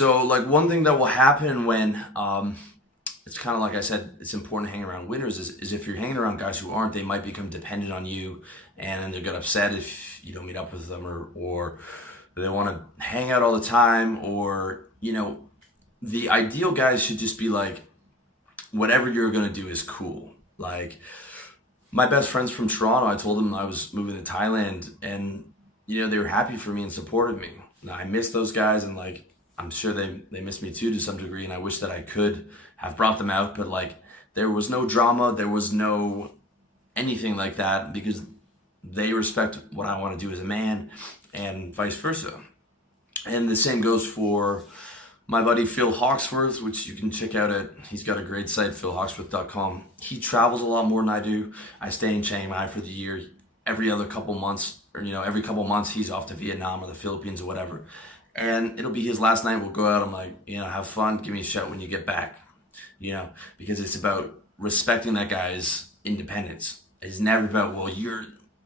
So like one thing that will happen when it's kind of like I said, it's important to hang around winners is if you're hanging around guys who aren't, they might become dependent on you and they get upset if you don't meet up with them or they want to hang out all the time or, the ideal guys should just be like, whatever you're going to do is cool. Like my best friends from Toronto, I told them I was moving to Thailand and, they were happy for me and supported me. Now I miss those guys and like, I'm sure they miss me too to some degree, and I wish that I could have brought them out, but like there was no drama, there was no anything like that because they respect what I want to do as a man and vice versa. And the same goes for my buddy Phil Hawksworth, which you can check out he's got a great site, philhawksworth.com. He travels a lot more than I do. I stay in Chiang Mai for the year. Every other couple months, or every couple months he's off to Vietnam or the Philippines or whatever. And it'll be his last night. We'll go out. I'm like, have fun. Give me a shout when you get back, because it's about respecting that guy's independence. It's never about, well,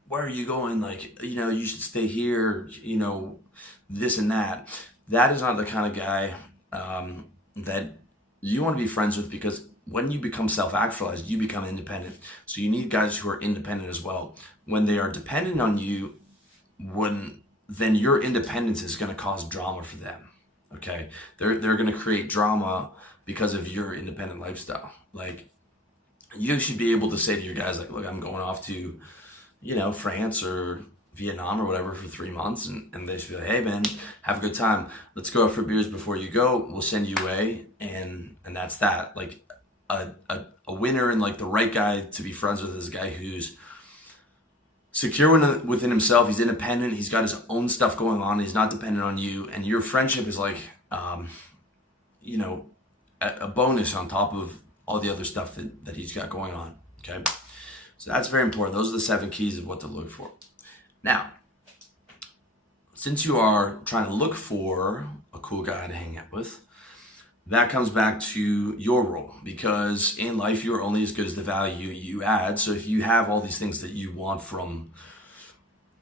where are you going? Like, you should stay here, this and that. That is not the kind of guy that you want to be friends with, because when you become self-actualized, you become independent. So you need guys who are independent as well. When they are dependent on you, then your independence is going to cause drama for them. Okay, they're going to create drama because of your independent lifestyle. Like you should be able to say to your guys, like, look, I'm going off to, France or Vietnam or whatever for 3 months, and they should be like, hey man, have a good time. Let's go out for beers before you go. We'll send you away, and that's that. Like a winner and like the right guy to be friends with is a guy who's secure within himself. He's independent. He's got his own stuff going on. He's not dependent on you. And your friendship is like, a bonus on top of all the other stuff that he's got going on. Okay. So that's very important. Those are the 7 keys of what to look for. Now, since you are trying to look for a cool guy to hang out with, that comes back to your role, because in life you're only as good as the value you add. So if you have all these things that you want from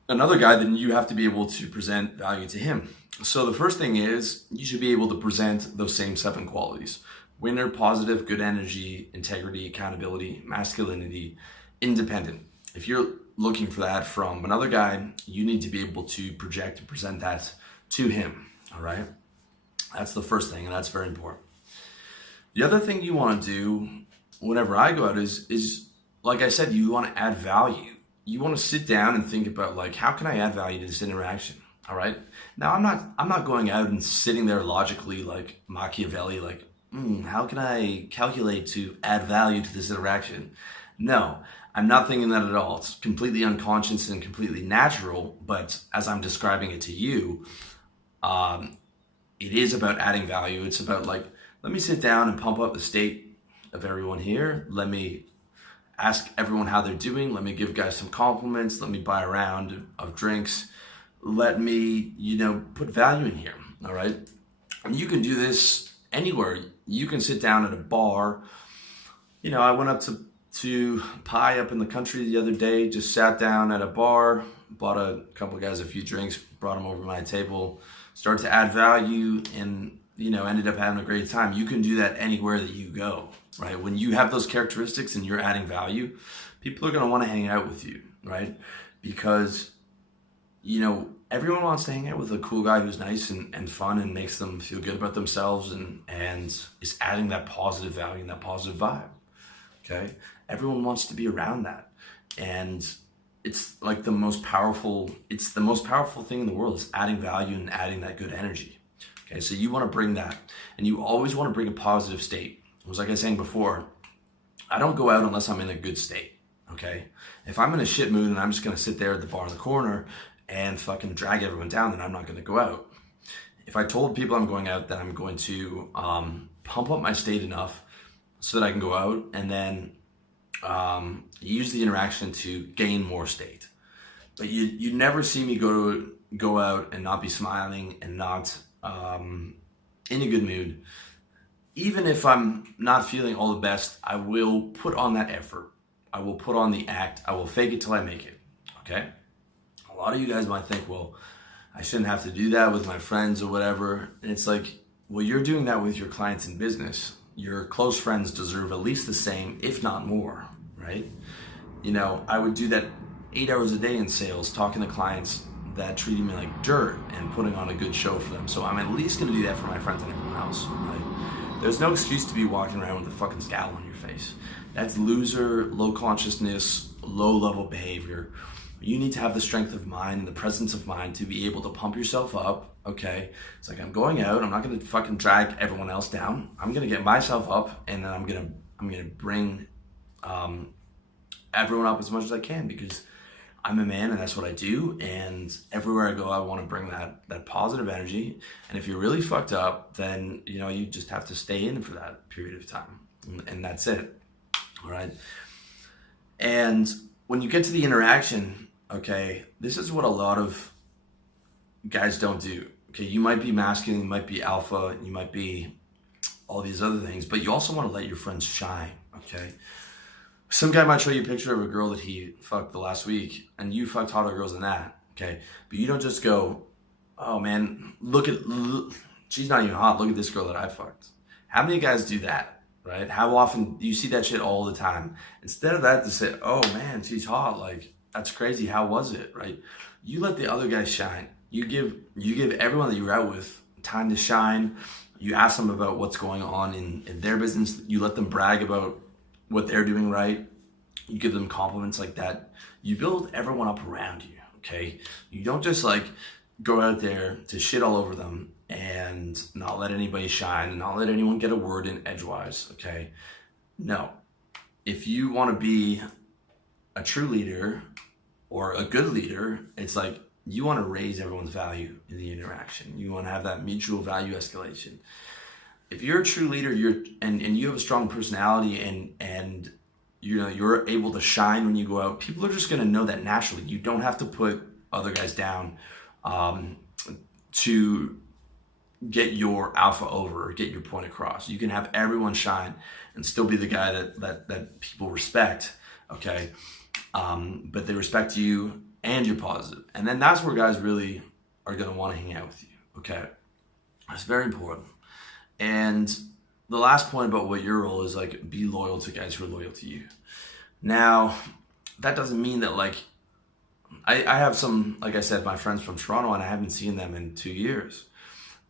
another guy, then you have to be able to present value to him. So the first thing is you should be able to present those same 7 qualities: winner, positive, good energy, integrity, accountability, masculinity, independent. If you're looking for that from another guy, you need to be able to project and present that to him. All right. That's the first thing, and that's very important. The other thing you want to do whenever I go out is like I said, you want to add value. You want to sit down and think about, like, how can I add value to this interaction? All right. Now I'm not going out and sitting there logically like Machiavelli, like, how can I calculate to add value to this interaction? No, I'm not thinking that at all. It's completely unconscious and completely natural. But as I'm describing it to you, it is about adding value. It's about like, let me sit down and pump up the state of everyone here. Let me ask everyone how they're doing. Let me give guys some compliments. Let me buy a round of drinks. Let me, put value in here. All right. And you can do this anywhere. You can sit down at a bar. I went up to Pi up in the country the other day, just sat down at a bar, bought a couple guys a few drinks, brought them over to my table, started to add value, and ended up having a great time. You can do that anywhere that you go, right? When you have those characteristics and you're adding value, people are going to want to hang out with you, right? Because everyone wants to hang out with a cool guy who's nice and fun and makes them feel good about themselves and is adding that positive value and that positive vibe. Okay, everyone wants to be around that, and it's like the most powerful thing in the world is adding value and adding that good energy. Okay, so you want to bring that, and you always want to bring a positive state. It was like I was saying before, I don't go out unless I'm in a good state. Okay, if I'm in a shit mood and I'm just going to sit there at the bar in the corner and fucking drag everyone down, then I'm not going to go out. If I told people I'm going out, then I'm going to pump up my state enough so that I can go out and then use the interaction to gain more state. But you never see me go out and not be smiling and not in a good mood. Even if I'm not feeling all the best, I will put on that effort. I will put on the act. I will fake it till I make it. Okay? A lot of you guys might think, well, I shouldn't have to do that with my friends or whatever. And it's like, well, you're doing that with your clients in business. Your close friends deserve at least the same, if not more, right? I would do that 8 hours a day in sales, talking to clients that treated me like dirt and putting on a good show for them. So I'm at least going to do that for my friends and everyone else, right? There's no excuse to be walking around with a fucking scowl on your face. That's loser, low consciousness, low level behavior. You need to have the strength of mind and the presence of mind to be able to pump yourself up, okay? It's like, I'm going out, I'm not gonna fucking drag everyone else down. I'm gonna get myself up, and then I'm gonna bring everyone up as much as I can, because I'm a man and that's what I do. And everywhere I go, I wanna bring that positive energy. And if you're really fucked up, then you just have to stay in for that period of time. And that's it, all right? And when you get to the interaction, okay, this is what a lot of guys don't do. Okay, you might be masculine, you might be alpha, you might be all these other things, but you also want to let your friends shine, okay? Some guy might show you a picture of a girl that he fucked the last week, and you fucked hotter girls than that, okay? But you don't just go, oh man, she's not even hot, look at this girl that I fucked. How many guys do that, right? How often do you see that shit all the time? Instead of that, to say, oh man, she's hot, like, that's crazy, how was it, right? You let the other guys shine. You give everyone that you're out with time to shine. You ask them about what's going on in their business. You let them brag about what they're doing right. You give them compliments like that. You build everyone up around you, okay? You don't just like go out there to shit all over them and not let anybody shine and not let anyone get a word in edgewise, okay? No. If you want to be a true leader or a good leader, it's like you want to raise everyone's value in the interaction. You want to have that mutual value escalation. If you're a true leader, and you have a strong personality and you're able to shine when you go out, people are just going to know that naturally. You don't have to put other guys down to get your alpha over or get your point across. You can have everyone shine and still be the guy that people respect, okay? But they respect you and you're positive. And then that's where guys really are going to want to hang out with you, okay? That's very important. And the last point about what your role is, like, be loyal to guys who are loyal to you. Now, that doesn't mean that, like, I have some, like I said, my friends from Toronto, and I haven't seen them in 2 years.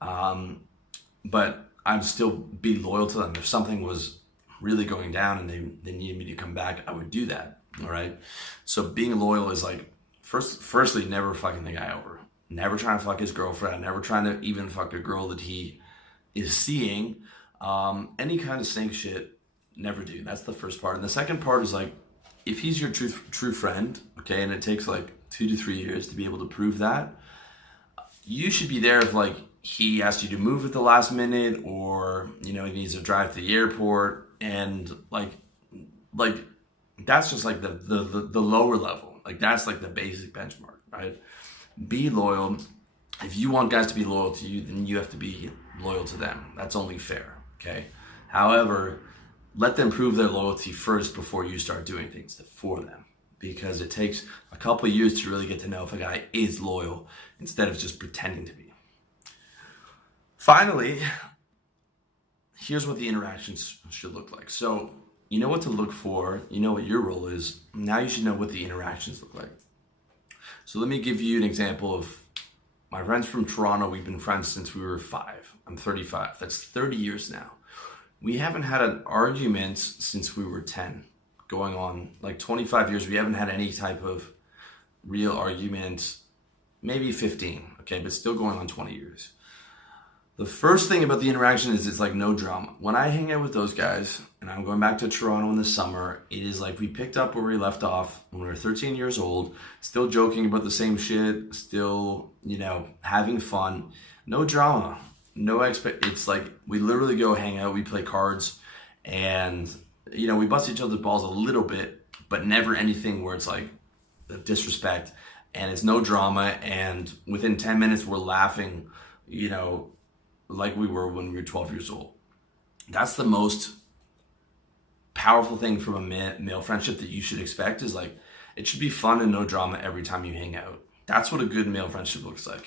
But I'd still be loyal to them. If something was really going down and they needed me to come back, I would do that, all right? So being loyal is like, firstly, never fucking the guy over. Never trying to fuck his girlfriend. Never trying to even fuck a girl that he is seeing. Any kind of snake shit, never do. That's the first part. And the second part is, like, if he's your true friend, okay, and it takes like 2 to 3 years to be able to prove that, you should be there if, like, he asked you to move at the last minute, or he needs to drive to the airport, and like that's just like the lower level. Like, that's like the basic benchmark, right? Be loyal. If you want guys to be loyal to you, then you have to be loyal to them. That's only fair, okay? However, let them prove their loyalty first before you start doing things for them, because it takes a couple of years to really get to know if a guy is loyal instead of just pretending to be. Finally, here's what the interactions should look like. So you know what to look for, you know what your role is. Now you should know what the interactions look like. So let me give you an example of my friends from Toronto. We've been friends since we were 5. I'm 35. That's 30 years now. We haven't had an argument since we were 10. Going on like 25 years, we haven't had any type of real argument. Maybe 15, okay, but still going on 20 years. The first thing about the interaction is it's like no drama. When I hang out with those guys, and I'm going back to Toronto in the summer, it is like we picked up where we left off when we were 13 years old, still joking about the same shit, still, having fun. No drama, it's like we literally go hang out, we play cards, and, we bust each other's balls a little bit, but never anything where it's like disrespect, and it's no drama, and within 10 minutes we're laughing, like we were when we were 12 years old. That's the most powerful thing from a male friendship that you should expect, is like, it should be fun and no drama every time you hang out. That's what a good male friendship looks like.